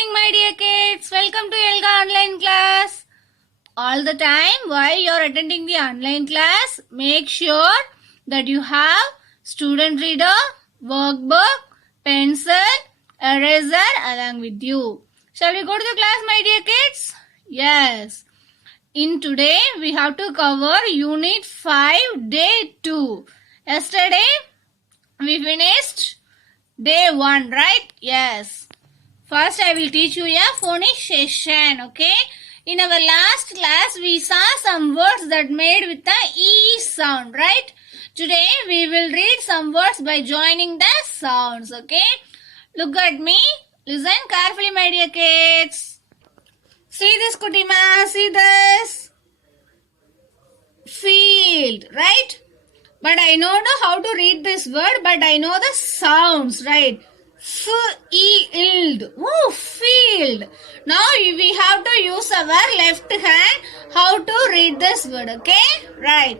morning, my dear kids. Welcome to Elga online class. All the time while you are attending the online class, make sure that you have student reader, workbook, pencil, eraser along with you. Shall we go to the class, my dear kids? Yes. In today, we have to cover Unit 5, Day 2. Yesterday, we finished Day 1, right? Yes. First, I will teach you a phonication, okay? In our last class, we saw some words that made with the E sound, right? Today, we will read some words by joining the sounds, okay? Look at me. Listen carefully, my dear kids. See this, Kutima. See this. Field, right? But I don't know how to read this word, but I know the sounds, right? Field. Oh, field. Now we have to use our left hand how to read this word, okay? Right.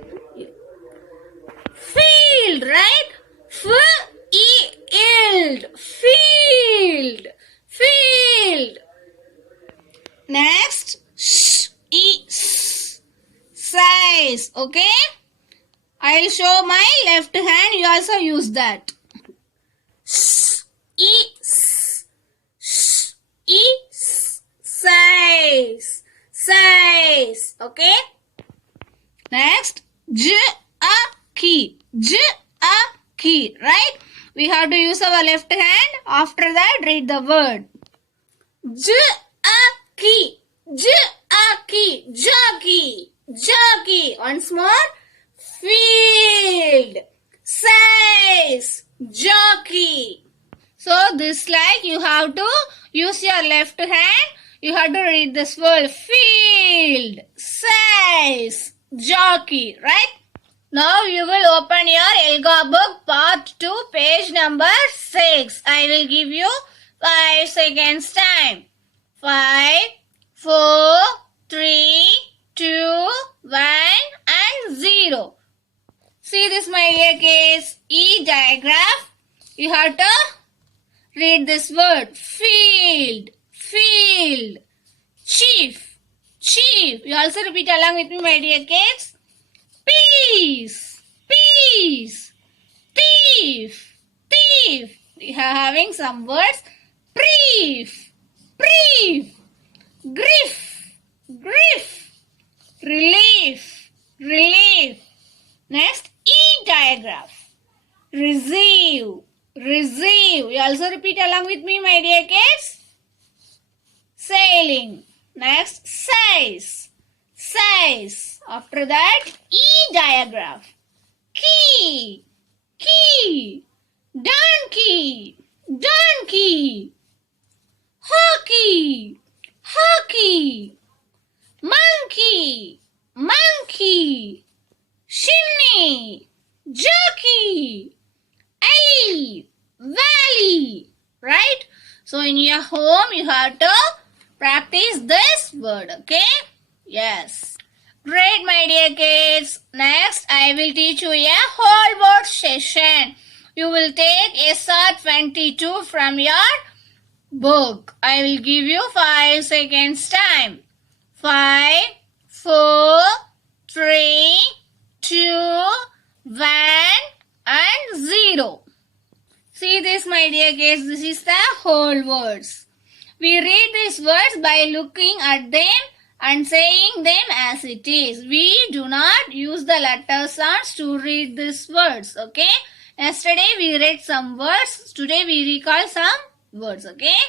Field, right? Field. Field. Field. Next, size, okay? I'll show my left hand. You also use that. Size. Size. Okay? Next, key. Key. Right? We have to use our left hand. After that, read the word. Key. Key. Jockey. Jockey. Once more. Field. Size. Jockey. So this like you have to use your left hand. You have to read this word. Field. Size. Jockey. Right? Now you will open your Elga book part 2 page number 6. I will give you 5 seconds time. 5, 4, 3, 2, 1 and 0. See this, my dear kids. E diagram. You have to read this word. Field. Field. Chief. Chief. You also repeat along with me, my dear kids. Peace. Peace. Thief. Thief. We are having some words. Brief. Brief. Grief. Grief. Relief. Relief. Next, E diagram. Receive. Receive. You also repeat along with me, my dear kids. Sailing. Next, size. Size. After that, E diagram. Key. Key. Donkey. Donkey. Hockey. Hockey. Monkey. Monkey. Chimney. Jockey. Alley. Valley. Right? So in your home you have to practice this word. Okay? Yes. Great, my dear kids. Next I will teach you a whole word session. You will take SR 22 from your book. I will give you 5 seconds time. 5, 4, 3, 2, 1 and 0. See this, my dear kids. This is the whole words. We read these words by looking at them and saying them as it is. We do not use the letter sounds to read these words. Okay? Yesterday we read some words. Today we recall some words. Okay?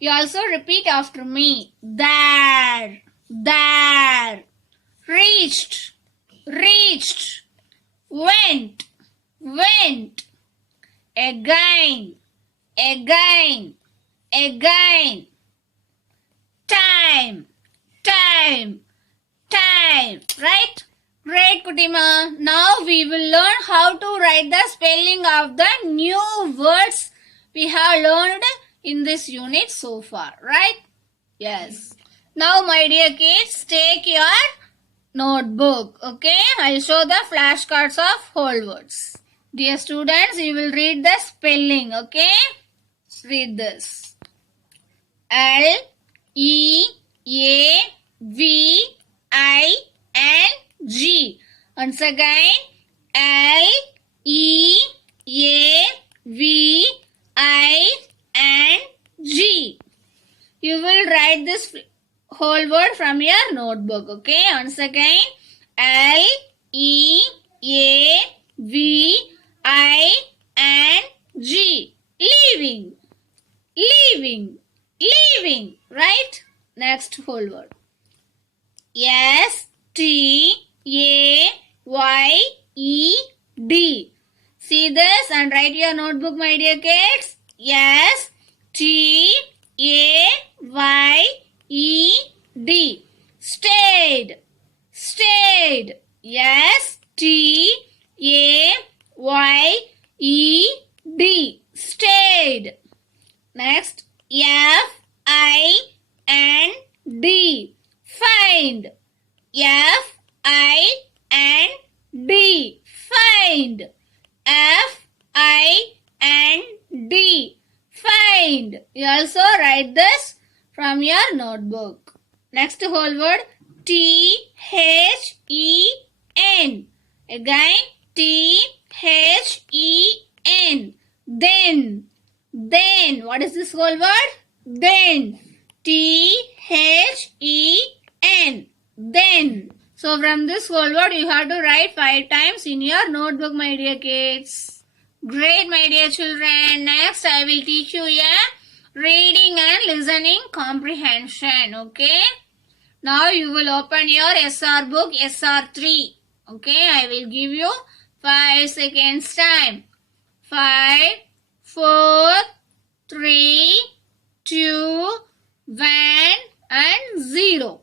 You also repeat after me. There. There. Reached. Reached. Went. Went. Again. Again. Again. Time. Time. Time. Right? Great, Kutima. Now we will learn how to write the spelling of the new words we have learned in this unit so far. Right? Yes. Now, my dear kids, take your notebook. Okay? I'll show the flashcards of whole words. Dear students, you will read the spelling. Okay? Read this. L E A V I N G. Once again, L E A V I N G. You will write this whole word from your notebook. Okay, once again, L E A V I N G. Leaving, leaving, leaving. Right? Next whole word. S T A Y E D. See this and write your notebook, my dear kids. S T A Y E D. Stayed, stayed. S T A Y E D. Stayed. Next, F I N D. Find. F I N D. Find. F I N D. Find. You also write this from your notebook. Next whole word, T H E N. Again, T H E N. Then. Then. What is this whole word? Then. T H E N. Then. So from this whole word you have to write 5 times in your notebook, my dear kids. Great, my dear children. Next I will teach you a reading and listening comprehension. Okay. Now you will open your SR book, SR3. Okay. I will give you 5 seconds time. 5, 4, 3, 2, 1 and 0.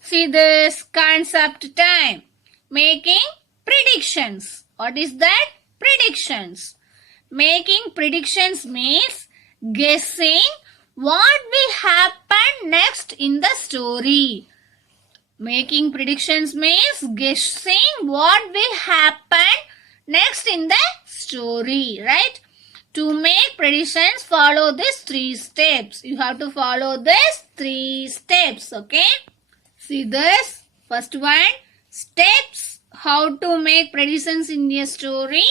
See this concept time. Making predictions. What is that? Predictions. Making predictions means guessing what will happen next in the story. Making predictions means guessing what will happen next in the story, right? To make predictions, follow these 3 steps. You have to follow these 3 steps, okay? See this. First one, steps how to make predictions in a story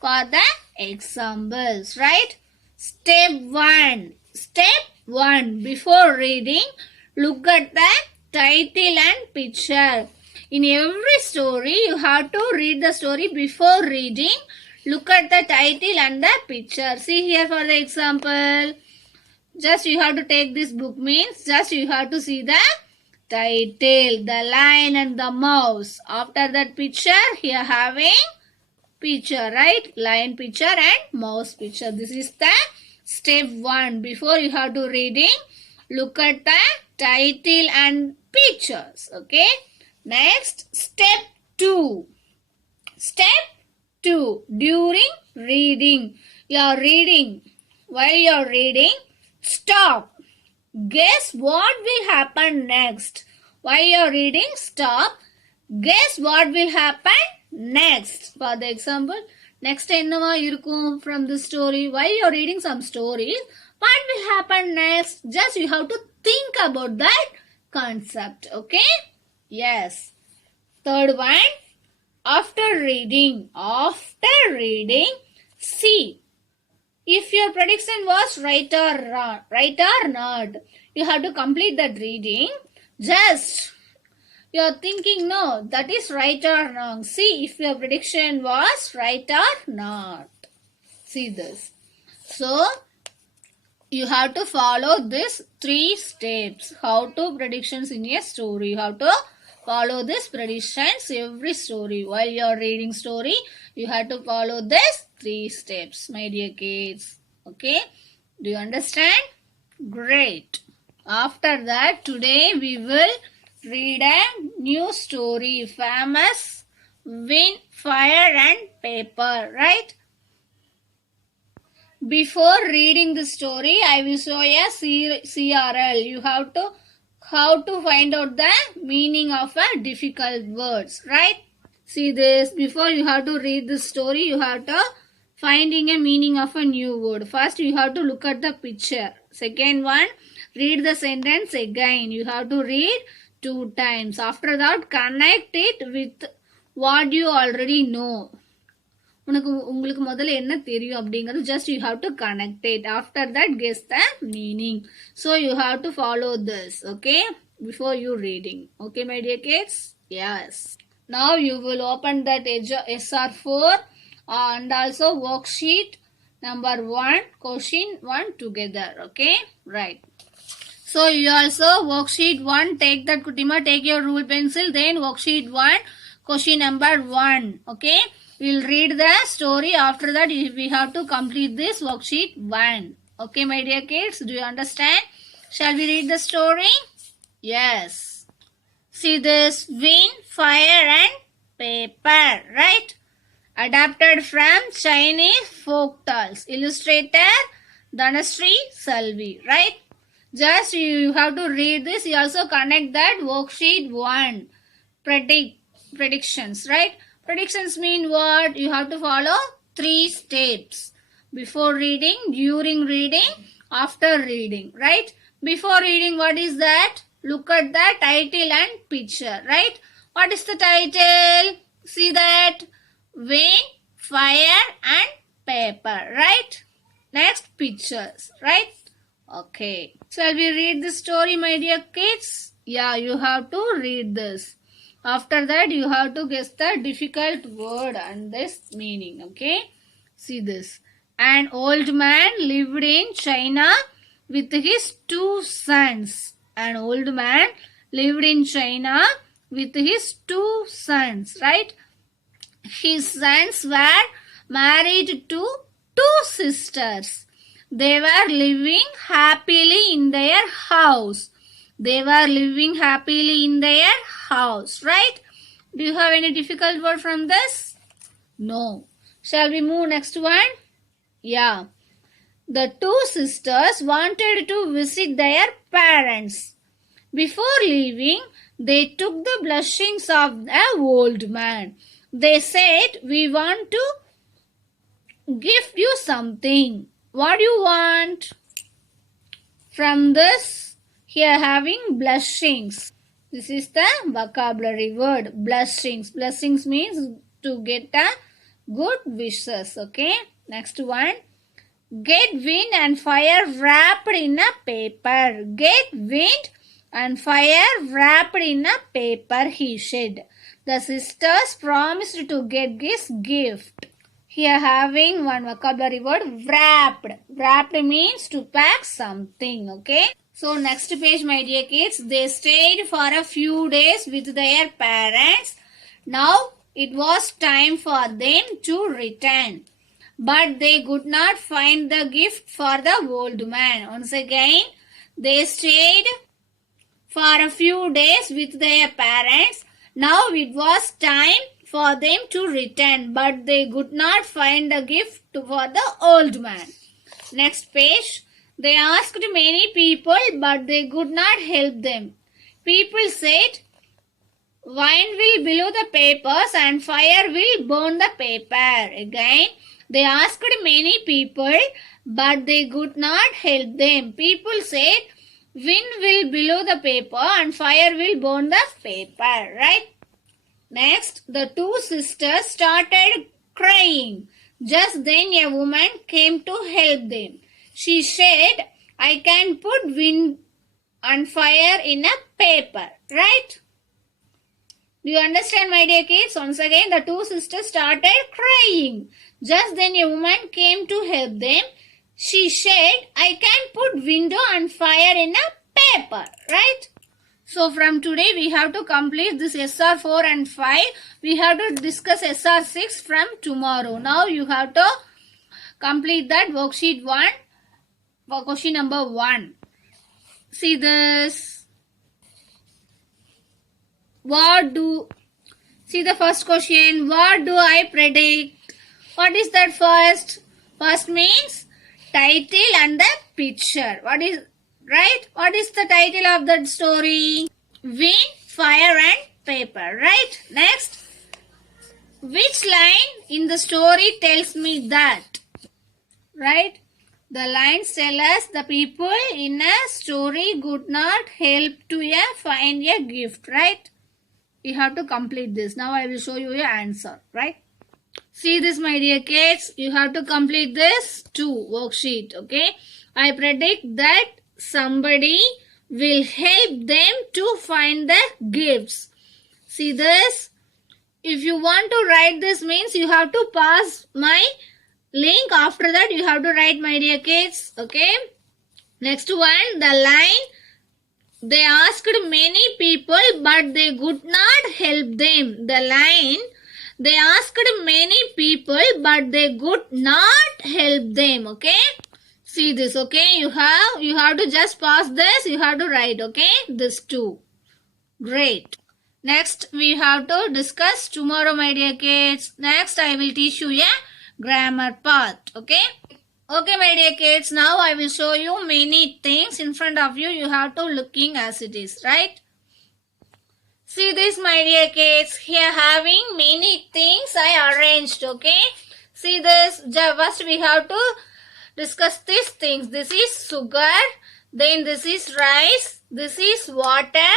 for the examples, right? Step 1. Step 1. Before reading, look at the title and picture. In every story, you have to read the story before reading. Look at the title and the picture. See here for the example. Just you have to take this book means just you have to see the title, the lion and the mouse. After that picture, here having picture, right? Lion picture and mouse picture. This is the step 1. Before you have to reading, look at the title and pictures. Okay. Next, step 2. Step 2. During reading. You are reading. While you are reading, stop. Guess what will happen next. While you are reading, stop. Guess what will happen next. For the example, next என்னவா இருக்கும் from the story. While you are reading some stories, what will happen next? Just you have to think about that concept. Okay? Yes. Third one, after reading, see if your prediction was right or wrong, right or not. You have to complete that reading. Just you are thinking, no, that is right or wrong. See if your prediction was right or not. See this. So you have to follow these 3 steps. How to predictions in a story. You have to follow these predictions every story. While you are reading story, you have to follow these 3 steps, my dear kids. Okay? Do you understand? Great. After that, today we will read a new story. Famous Wind, Fire and Paper. Right? Before reading the story, I will show a CRL. You have to how to find out the meaning of a difficult words, right? See this. Before you have to read the story, you have to finding a meaning of a new word. First, you have to look at the picture. Second one, read the sentence again. You have to read 2 times. After that, connect it with what you already know. உங்களுக்கு முதல்ல என்ன தெரியும் அப்படிங்கிறது just you have to connect it. After that, guess the meaning. So you have to follow this, okay, before you reading. Okay, my dear kids? Yes. Now you will open that SR4 and also worksheet number 1, question 1 together. Okay, right. So you also worksheet 1, take that Kutima, take your rule pencil, then worksheet 1, question number 1. Okay, we'll read the story. After that, we have to complete this worksheet 1. Okay, my dear kids, do you understand? Shall we read the story? Yes. See this, wind, fire and paper, right? Adapted from Chinese folk tales. Illustrator Dhanasri Salvi, right? Just you have to read this. You also connect that worksheet 1. Predictions, right? Predictions mean what? You have to follow 3 steps. Before reading, during reading, after reading, right? Before reading, what is that? Look at the title and picture, right? What is the title? See that? Wind, fire and paper, right? Next, pictures, right? Okay. Shall we read the story, my dear kids? Yeah, you have to read this. After that, you have to guess the difficult word and this meaning, okay? See this. An old man lived in China with his 2 sons. An old man lived in China with his 2 sons, right? His sons were married to 2 sisters. They were living happily in their house. They were living happily in their house, right? Do you have any difficult word from this? No. Shall we move next one? Yeah. The 2 sisters wanted to visit their parents. Before leaving, they took the blessings of the old man. They said, "We want to gift you something. What do you want?" From this, here having blessings. This is the vocabulary word, blessings. Blessings means to get a good wishes, okay? Next one. Get wind and fire wrapped in a paper. Get wind and fire wrapped in a paper, he said. The sisters promised to get this gift. Here having one vocabulary word, wrapped. Wrapped means to pack something, okay? So next page, my dear kids, they stayed for a few days with their parents. Now it was time for them to return. But they could not find the gift for the old man. Once again, they stayed for a few days with their parents. Now it was time for them to return, but they could not find the gift for the old man. Next page. They asked many people, but they could not help them. People said, "Wind will blow the papers and fire will burn the paper." Again, they asked many people, but they could not help them. People said, "Wind will blow the paper and fire will burn the paper." Right? Next, the 2 sisters started crying. Just then a woman came to help them. She said, "I can put wind and fire in a paper." Right? Do you understand, my dear kids? Once again, the 2 sisters started crying. Just then a woman came to help them. She said, "I can put window and fire in a paper." Right? So from today, we have to complete this SR4 and 5. We have to discuss SR6 from tomorrow. Now you have to complete that worksheet 1. For question number 1. See this. See the first question. What do I predict? What is that first? First means title and the picture. What is, right? What is the title of that story? Wind, fire and paper, right? Next. Which line in the story tells me that? Right? The lines tell us the people in a story could not help to find a gift. Right? We have to complete this. Now I will show you your answer. Right? See this, my dear kids. You have to complete this worksheet. Okay? I predict that somebody will help them to find the gifts. See this? If you want to write this means you have to pass my link. After that you have to write, my dear kids. Okay? Next one, the line. They asked many people but they could not help them. The line. They asked many people but they could not help them. Okay? See this. Okay? You have to just pass this. You have to write. Okay? This too. Great. Next, we have to discuss tomorrow, my dear kids. Next, I will teach you a grammar part. Okay? Okay, my dear kids. Now, I will show you many things in front of you. You have to looking as it is, right? See this, my dear kids. Here, having many things I arranged. Okay? See this. First, we have to discuss these things. This is sugar. Then, this is rice. This is water.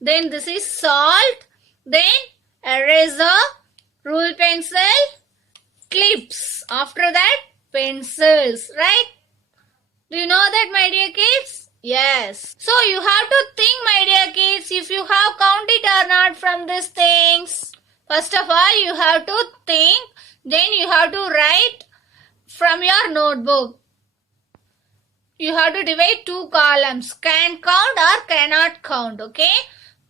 Then this is salt, then eraser, rule pencil, clips. After that, pencils, right? Do you know that, my dear kids? Yes. So you have to think, my dear kids, if you have counted or not from these things. First of all, you have to think, then you have to write from your notebook. You have to divide 2 columns, can count or cannot count, okay?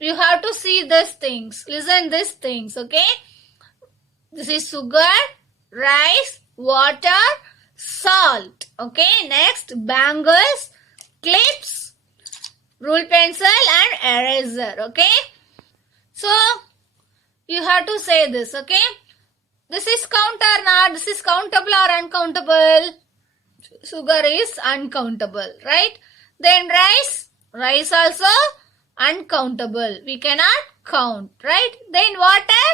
You have to see these things. Listen these things, okay? This is sugar, rice, water, salt. Okay? Next, bangles, clips, rule pencil and eraser. Okay? So, you have to say this, okay? This is count or not? This is countable or uncountable? Sugar is uncountable, right? Then rice also uncountable. We cannot count, right? Then water.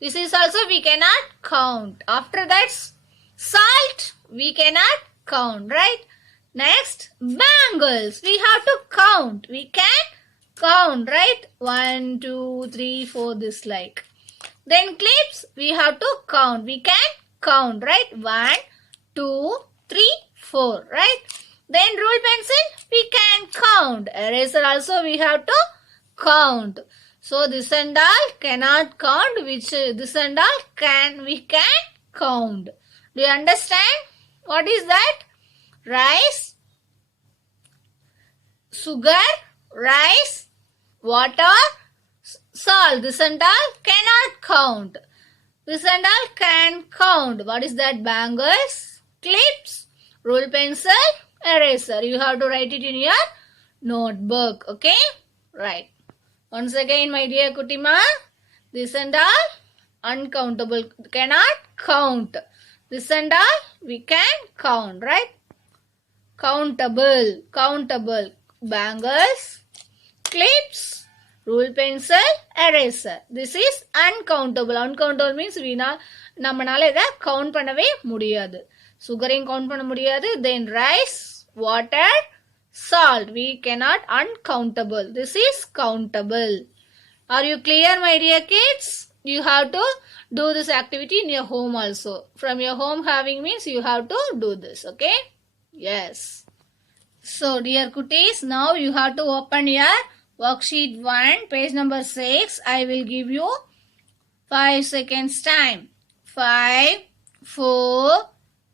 This is also we cannot count. After that, salt. We cannot count, right? Next, bangles. We have to count. We can count, right? 1, 2, 3, 4, this like. Then clips. We have to count. We can count, right? 1, 2, 3, 4, right? Then rule pencil, we can count. Eraser also we have to count. So this and all cannot count, which this and all we can count. Do you understand? What is that? Rice, sugar, rice, water, salt. This and all cannot count. This and all can count. What is that? Bangles, clips, rule pencil, eraser. You have to write it in your notebook. Okay? Right. Once again, my dear Kutima, this and all uncountable. Cannot count. This and all we can count. Right? Countable. Countable. Bangles, clips, rule pencil, eraser. This is uncountable. Uncountable means நம்மனால இதை count பண்ணவே முடியாது. சுகரையும் count பண்ண முடியாது. Then rice, water, salt. We cannot uncountable. This is countable. Are you clear, my dear kids? You have to do this activity in your home also. From your home having means you have to do this. Okay? Yes. So, dear cuties, now you have to open your worksheet 1, page number 6. I will give you 5 seconds time. 5, 4,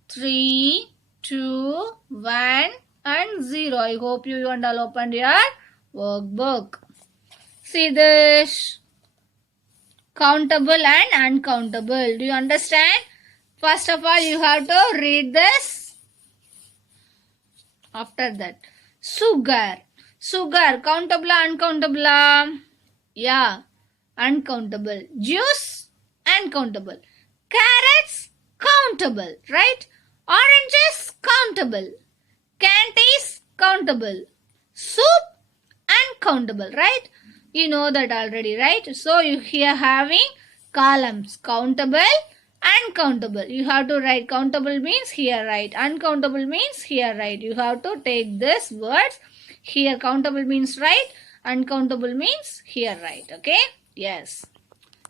3, 2, 1 and 0. I hope you and all opened your workbook. See this. Countable and uncountable. Do you understand? First of all, you have to read this. After that, sugar. Sugar, countable or uncountable? Yeah, uncountable. Juice, uncountable. Carrots, countable, right? Oranges, countable. Candies, countable. Soup, uncountable, right? You know that already, right? So, you here having columns. Countable, uncountable. You have to write countable means here write. Uncountable means here write. You have to take this words. Here countable means write. Uncountable means here write. Okay? Yes.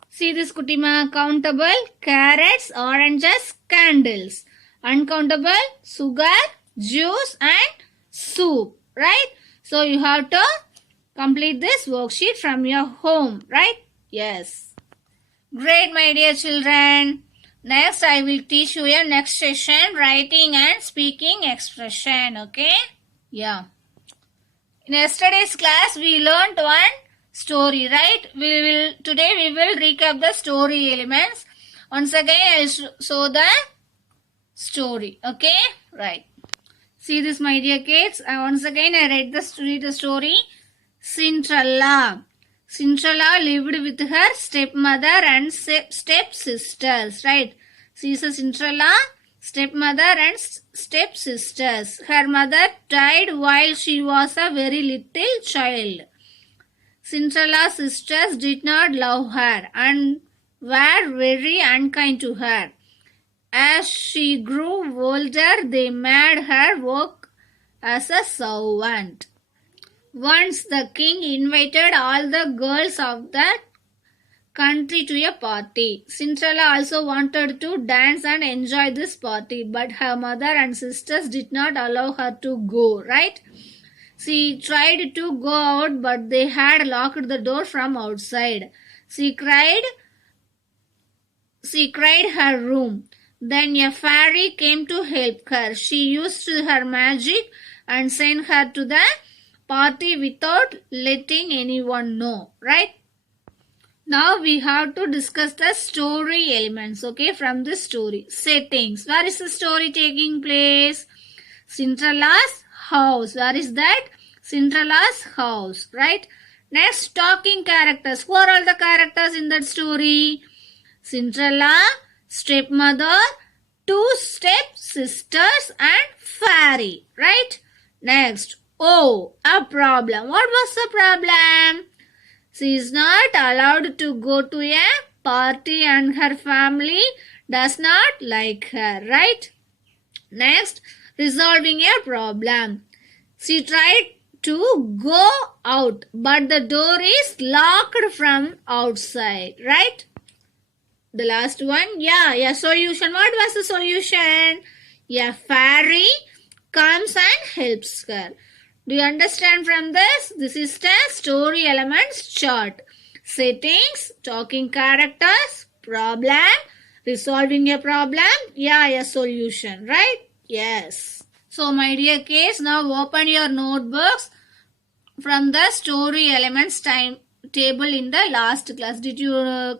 See this Kutima. Countable, carrots, oranges, candles. Uncountable, sugar, juice and soup. Right? So you have to complete this worksheet from your home. Right? Yes. Great, my dear children. Next, I will teach you a next session, writing and speaking expression. Okay? Yeah. In yesterday's class, we learnt one story, right? Today we will recap the story elements. Once again, I will show the story. Okay? Right. See this, my dear kids. Once again, I read the story. Cinderella. Cinderella lived with her stepmother and stepsisters, right? She is a Cinderella, stepmother and stepsisters. Her mother died while she was a very little child. Cinderella's sisters did not love her and were very unkind to her. As she grew older, they made her work as a servant. Once the king invited all the girls of the country to a party. Cinderella also wanted to dance and enjoy this party, but her mother and sisters did not allow her to go, right? She tried to go out, but they had locked the door from outside. She cried her room. Then a fairy came to help her. She used her magic and sent her to the party without letting anyone know, right? Now we have to discuss the story elements, okay, from the story. Settings. Where is the story taking place? Cinderella's house. Where is that? Cinderella's house, right? Next, talking characters. Who are all the characters in that story? Cinderella, stepmother, two stepsisters and fairy, right? Next, oh, a problem. What was the problem? She is not allowed to go to a party and her family does not like her, right? Next, resolving a problem. She tried to go out, but the door is locked from outside, right? The last one, yeah, solution. What was the solution? A fairy comes and helps her. Do you understand from this? This is the story elements chart. Settings, talking characters, problem, resolving a problem, a solution, right? Yes. So my dear kids, now open your notebooks from the story elements table in the last class. Did you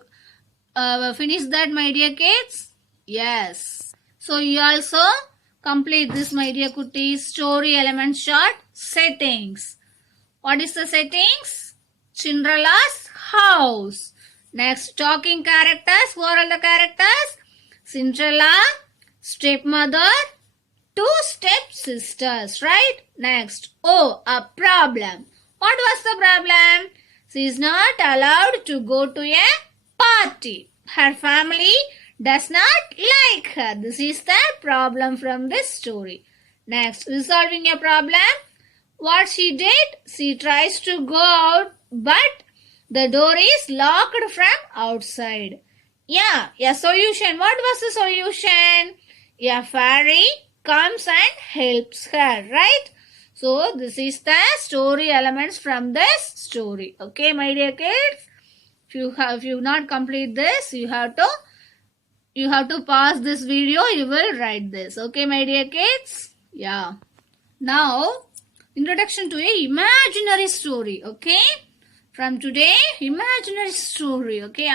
finish that, my dear kids? Yes. So you also complete this, my dear kutties. Story element chart. Settings. What is the settings? Cinderella's house. Next, talking characters. Who are all the characters? Cinderella, stepmother, two stepsisters, right? Next, oh, a problem. What was the problem? She is not allowed to go to a party. Her family does not like her. This is the problem from this story. Next, resolving a problem. What she did? She tries to go out, but the door is locked from outside. A solution. What was the solution? A fairy comes and helps her, right? So, this is the story elements from this story. Okay, my dear kids? If you not complete this, you have to pause this video. You will write this. Okay, my dear kids? Yeah. Now, introduction to a imaginary story. Okay? From today, imaginary story. Okay?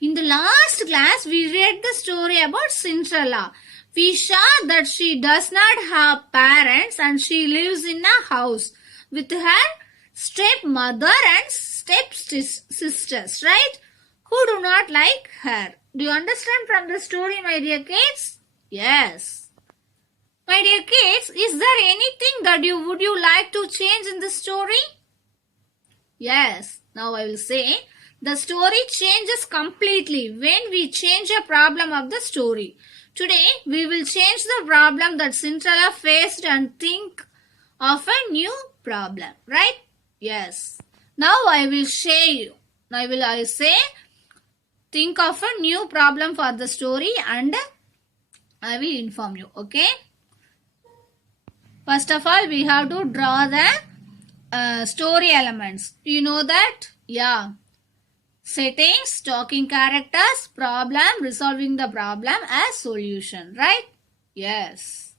In the last class, we read the story about Cinderella. We saw that she does not have parents and she lives in a house with her stepmother and stepsisters, right? Who do not like her. Do you understand from the story, my dear kids? Yes. My dear kids, is there anything that would you like to change in the story? Yes. Now I will say The story changes completely when we change a problem of the story. Today, we will change the problem that Cinderella faced and think of a new problem, right? Yes. Now I will share you. I say, think of a new problem for the story and I will inform you, okay? First of all, we have to draw the story elements. You know that? Yeah. Settings, talking characters, problem, resolving the problem as solution, right? Yes.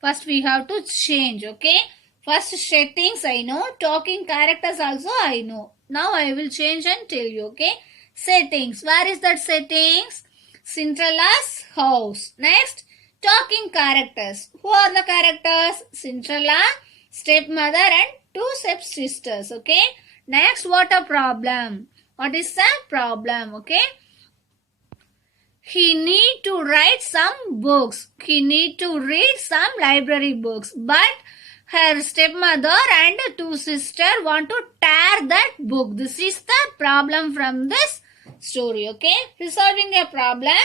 First we have to change, okay? First settings I know, talking characters also I know. Now I will change and tell you, okay? Settings, where is that settings? Cinderella's house. Next, talking characters. Who are the characters? Cinderella, stepmother and two stepsisters, okay? Next, what a problem. What is the problem, okay? He need to write some books. He need to read some library books. But her stepmother and two sisters want to tear that book. This is the problem from this story, okay? Resolving a problem.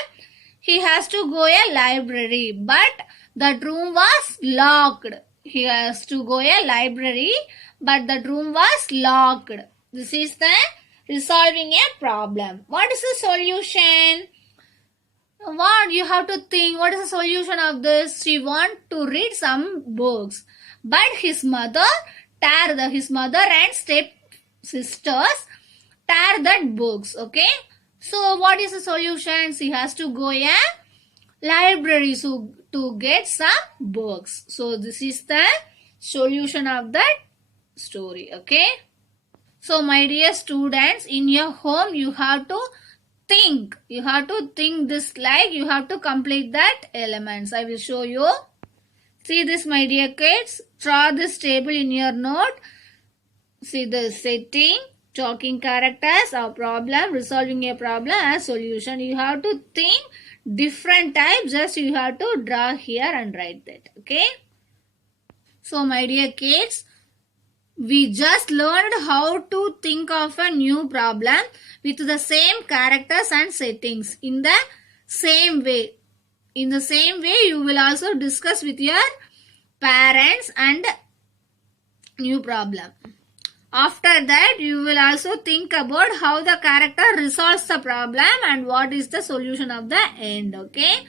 He has to go a library. But that room was locked. He has to go a library. But that room was locked. This is the resolving a problem. What is the solution? What you have to think, what is the solution of this? She want to read some books. But his mother and step sisters tear that books, okay? So what is the solution? She has to go a library to get some books. So this is the solution of that story, okay? So my dear students, in your home you have to think. You have to think this like you have to complete that elements. I will show you. See this, my dear kids. Draw this table in your note. See the setting, talking characters, a problem, resolving a problem as solution. You have to think different types. Just you have to draw here and write that. Okay. So my dear kids, we just learned how to think of a new problem with the same characters and settings in the same way. In the same way, you will also discuss with your parents and new problem. After that, you will also think about how the character resolves the problem and what is the solution of the end. Okay.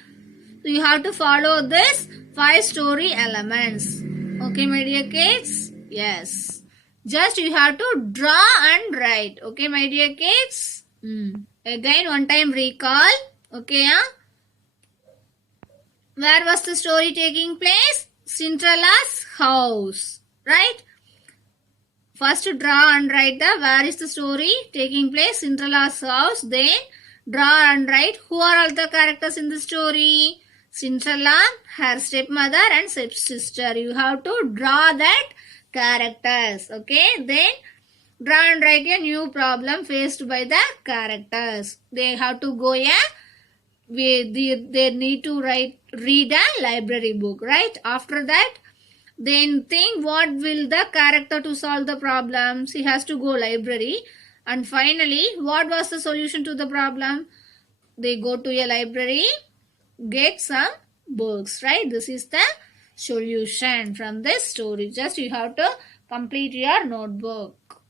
So you have to follow this 5 story elements. Okay, my dear kids? Yes. Just you have to draw and write. Okay, my dear kids? Again, one time recall. Okay, where was the story taking place? Cinderella's house. Right? First draw and write the where is the story taking place? Cinderella's house. Then draw and write who are all the characters in the story? Cinderella, her stepmother and stepsister. You have to draw that characters. Okay. Then draw and write a new problem faced by the characters. They have to go they need to read a library book. Right. After that, then think what will the character to solve the problem. She has to go library. And finally, what was the solution to the problem? They go to a library, get some books, right? This is the solution from this story. Just you have to complete your notebook.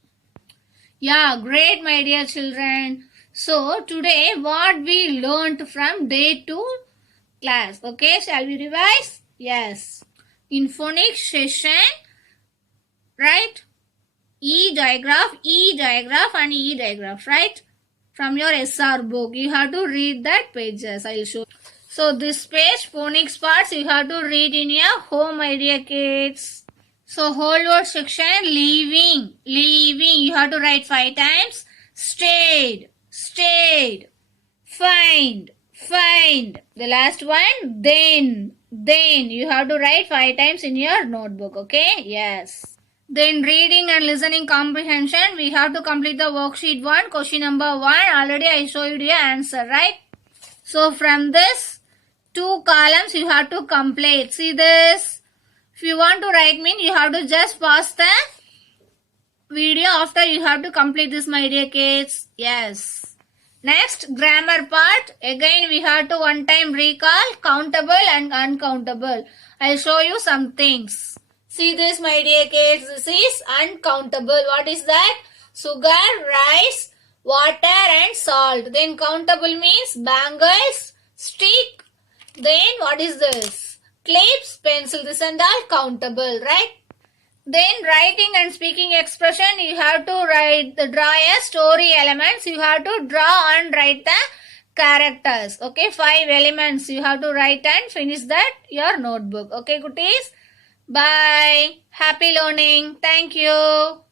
Yeah, great, my dear children. So today what we learned from day 2 class. Okay, shall we revise? Yes. In phonics session, right? E digraph and E digraph, right? From your SR book, you have to read that pages. I will show. So this page, phonics parts, you have to read in your home, my dear kids. So whole word section, leaving, you have to write 5 times. Stayed, find. The last one, then, you have to write 5 times in your notebook, okay? Yes. Then reading and listening comprehension, we have to complete the worksheet 1, question number 1. Already I showed you answer, right? So from this 2 columns you have to complete. See this? If you want to write mean, you have to just pause the video after you have to complete this, my dear kids. Yes. Next, grammar part. Again, we have to one time recall countable and uncountable. I'll show you some things. See this, my dear kids. This is uncountable. What is that? Sugar, rice, water and salt. Then countable means bangles, stick. Then what is this? Clips, pencil. This and all countable, right? Then writing and speaking expression, you have to draw a story elements. You have to draw and write the characters. Okay, 5 elements you have to write and finish that your notebook. Okay, goodies. Bye. Happy learning. Thank you.